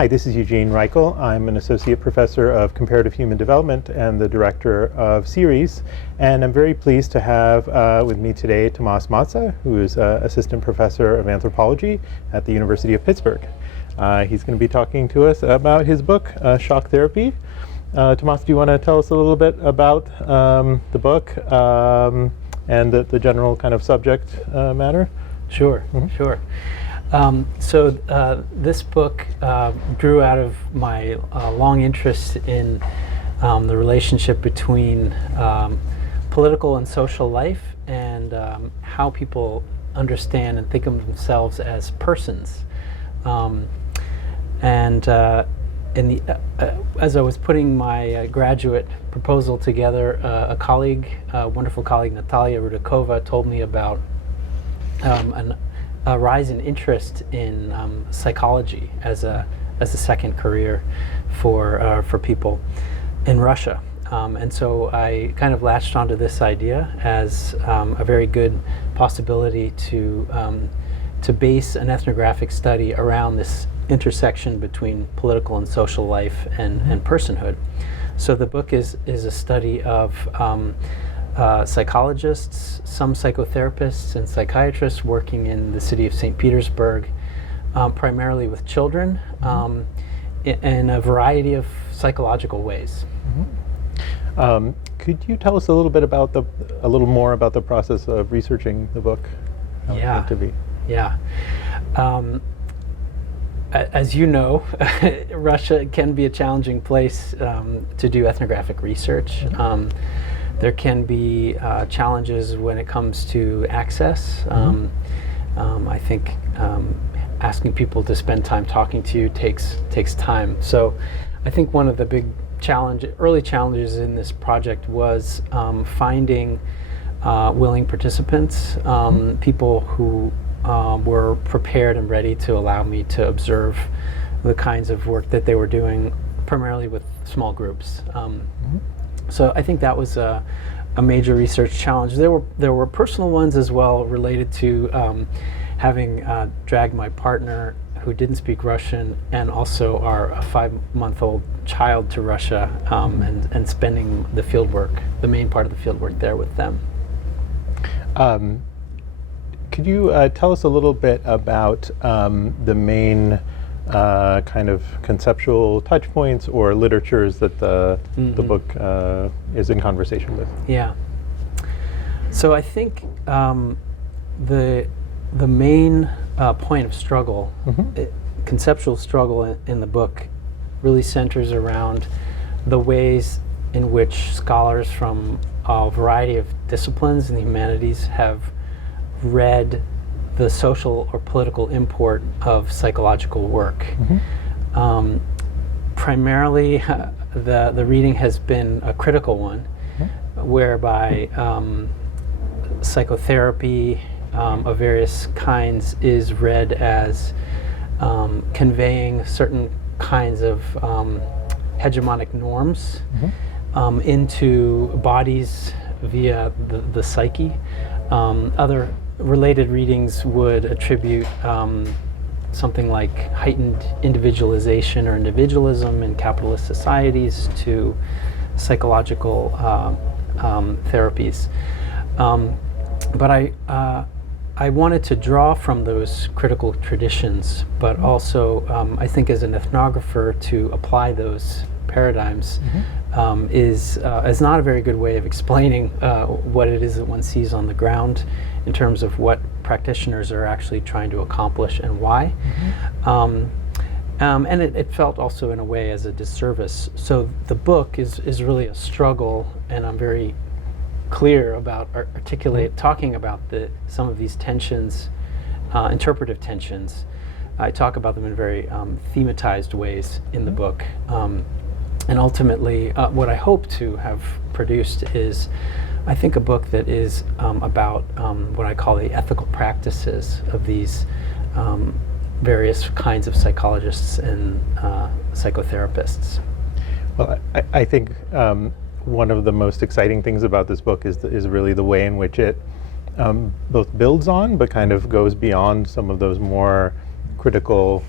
Hi, this is Eugene Raikhel. I'm an associate professor of comparative human development and the director of CEERES. And I'm very pleased to have with me today Tomas Matza, who is assistant professor of anthropology at the University of Pittsburgh. He's going to be talking to us about his book, Shock Therapy. Tomas, do you want to tell us a little bit about the book and the general kind of subject matter? Sure, sure. This book grew out of my long interest in the relationship between political and social life and how people understand and think of themselves as persons. As I was putting my graduate proposal together, a wonderful colleague, Natalia Rudakova, told me about a rise in interest in psychology as a second career for people in Russia, and so I kind of latched onto this idea as a very good possibility to base an ethnographic study around this intersection between political and social life and personhood. So the book is a study of psychologists, some psychotherapists and psychiatrists working in the city of St. Petersburg, primarily with children, in a variety of psychological ways. Could you tell us a little more about the process of researching the book? How it came to be? Yeah. As you know, Russia can be a challenging place to do ethnographic research. There can be challenges when it comes to access. I think asking people to spend time talking to you takes time. So I think one of the big early challenges in this project was finding willing participants, people who were prepared and ready to allow me to observe the kinds of work that they were doing, primarily with small groups. So I think that was a major research challenge. There were personal ones as well, related to having dragged my partner, who didn't speak Russian, and also our 5-month-old child to Russia, and spending the main part of the field work there with them. Could you tell us a little bit about the main kind of conceptual touch points or literatures that the book is in conversation with? Yeah. So I think the main point of struggle, conceptual struggle in the book, really centers around the ways in which scholars from a variety of disciplines in the humanities have read the social or political import of psychological work. Primarily, the reading has been a critical one, whereby psychotherapy of various kinds is read as conveying certain kinds of hegemonic norms into bodies via the psyche. Other related readings would attribute something like heightened individualization or individualism in capitalist societies to psychological therapies. But I wanted to draw from those critical traditions, but also I think as an ethnographer to apply those paradigms is not a very good way of explaining what it is that one sees on the ground in terms of what practitioners are actually trying to accomplish and why. And it felt also in a way as a disservice. So the book is really a struggle, and I'm very clear about talking about some of these tensions, interpretive tensions. I talk about them in very thematized ways in the book. And ultimately, what I hope to have produced is, I think, a book that is about what I call the ethical practices of these various kinds of psychologists and psychotherapists. Well, I think one of the most exciting things about this book is really the way in which it both builds on but kind of goes beyond some of those more critical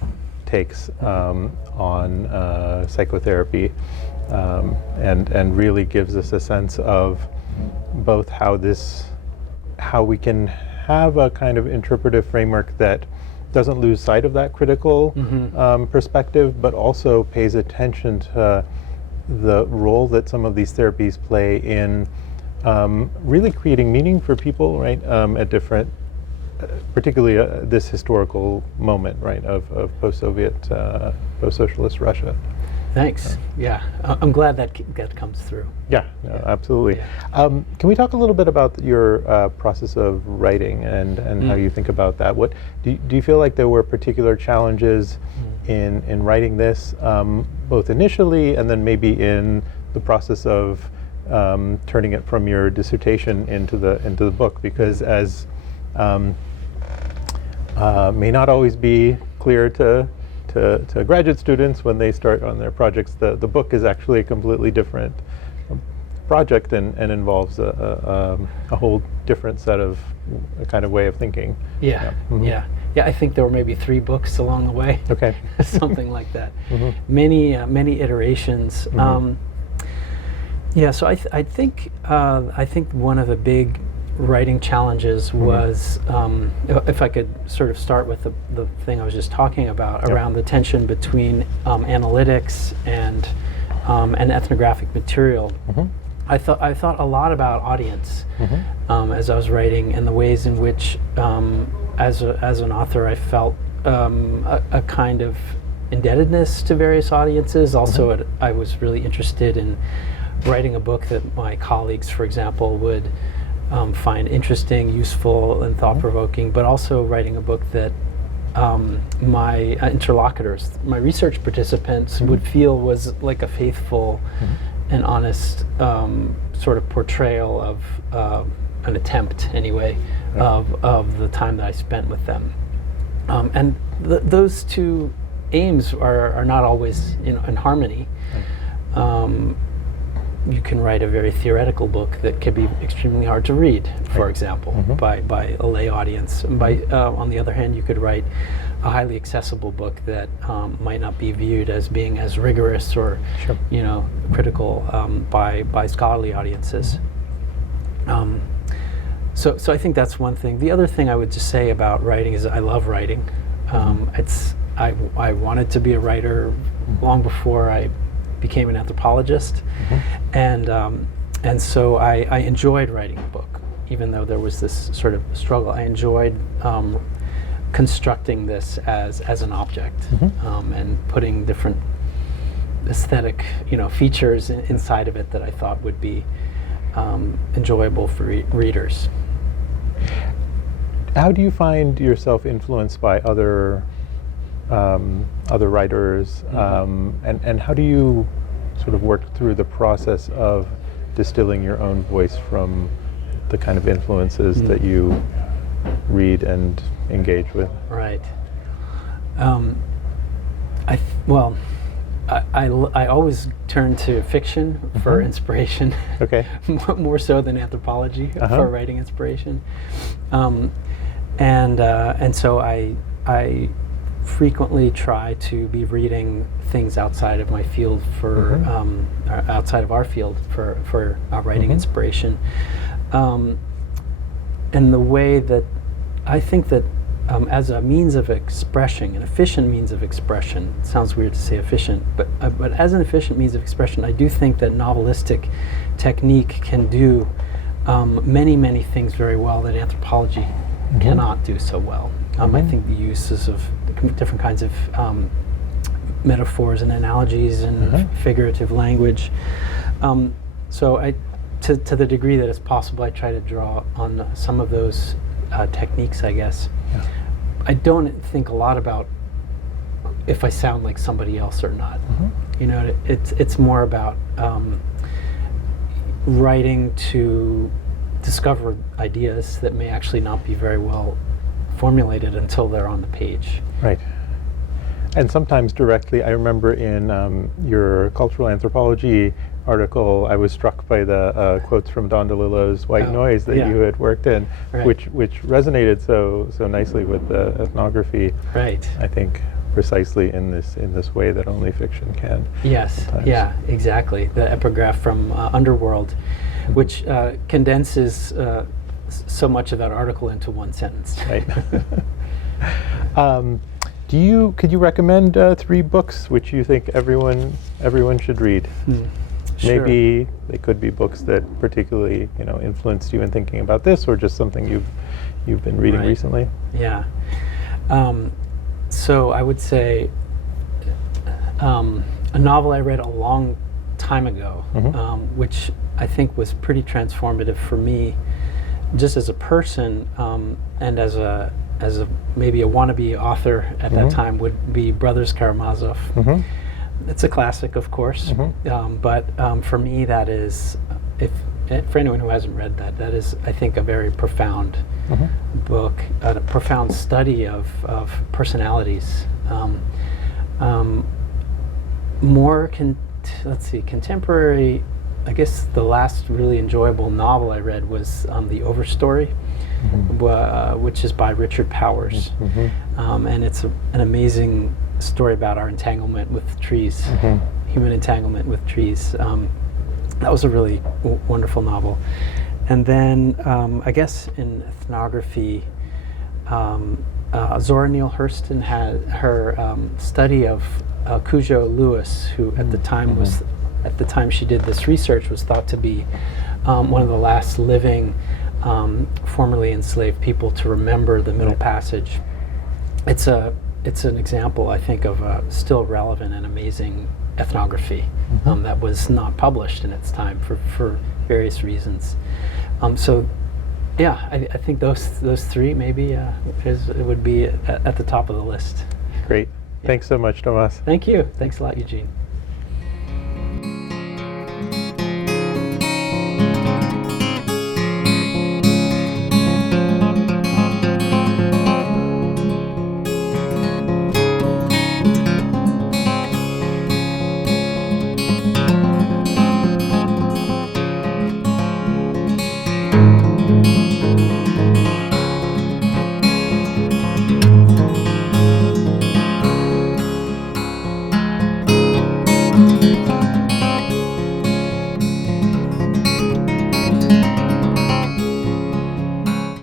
takes on psychotherapy, and really gives us a sense of both how we can have a kind of interpretive framework that doesn't lose sight of that critical perspective, but also pays attention to the role that some of these therapies play in really creating meaning for people, right, at different, particularly this historical moment, right, of post-Soviet, post-socialist Russia. Thanks. Yeah, I'm glad that comes through. Yeah, no, absolutely. Yeah. Can we talk a little bit about your process of writing and how you think about that? What do you feel like there were particular challenges in writing this, both initially and then maybe in the process of turning it from your dissertation into the book? Because as may not always be clear to graduate students when they start on their projects, the book is actually a completely different project and involves a whole different set of a kind of way of thinking. Yeah, yeah. I think there were maybe 3 books along the way. Okay. Something like that. Many iterations. Yeah, so I think one of the big writing challenges was, if I could sort of start with the thing I was just talking about, around the tension between analytics and ethnographic material. I thought a lot about audience as I was writing, and the ways in which, as an author, I felt a kind of indebtedness to various audiences. Also, I was really interested in writing a book that my colleagues, for example, would find interesting, useful, and thought-provoking, but also writing a book that my interlocutors, my research participants, would feel was like a faithful and honest sort of portrayal of an attempt, anyway, of the time that I spent with them. And those two aims are not always in harmony. You can write a very theoretical book that can be extremely hard to read, for example, by a lay audience. And on the other hand, you could write a highly accessible book that might not be viewed as being as rigorous or, critical by scholarly audiences. So I think that's one thing. The other thing I would just say about writing is I love writing. I wanted to be a writer long before I became an anthropologist, and so I enjoyed writing a book, even though there was this sort of struggle. I enjoyed constructing this as an object, and putting different aesthetic features inside of it that I thought would be enjoyable for readers. How do you find yourself influenced by other writers, and how do you sort of work through the process of distilling your own voice from the kind of influences that you read and engage with? Right. I always turn to fiction for inspiration. Okay. More so than anthropology for writing inspiration, and so I frequently try to be reading things outside of my field for outside of our field for writing inspiration, and the way that I think that as a means of expression, an efficient means of expression. It sounds weird to say efficient, but as an efficient means of expression, I do think that novelistic technique can do many things very well that anthropology cannot do so well. I think the uses of different kinds of metaphors and analogies and figurative language. So to the degree that it's possible, I try to draw on some of those techniques, I guess. Yeah. I don't think a lot about if I sound like somebody else or not. It's more about writing to discover ideas that may actually not be very well formulated until they're on the page. Right. And sometimes directly, I remember in your cultural anthropology article, I was struck by the quotes from Don DeLillo's White Noise that you had worked in, which resonated so nicely with the ethnography. Right. I think. precisely in this way that only fiction can. Yes, sometimes. yeah, exactly. The epigraph from Underworld, which condenses so much of that article into one sentence. Right. Could you recommend 3 books which you think everyone should read? Sure. Maybe they could be books that particularly influenced you in thinking about this, or just something you've been reading Right. recently. Yeah. So I would say a novel I read a long time ago, which I think was pretty transformative for me, just as a person, and as a maybe a wannabe author at that time, would be Brothers Karamazov. It's a classic, of course, but for me, that is, for anyone who hasn't read that, that is, I think, a very profound book, a profound study of personalities. Let's see, contemporary. I guess the last really enjoyable novel I read was The Overstory, which is by Richard Powers, and it's an amazing story about our entanglement with trees, human entanglement with trees. That was a really wonderful novel. And then I guess in ethnography, Zora Neale Hurston had her study of Cujo Lewis, who at the time at the time she did this research, was thought to be one of the last living formerly enslaved people to remember the Middle Passage. It's an example, I think, of a still relevant and amazing ethnography that was not published in its time for various reasons. So, yeah, I think those 3 maybe it would be at the top of the list. Great. Thanks so much, Tomas. Thank you. Thanks a lot, Eugene.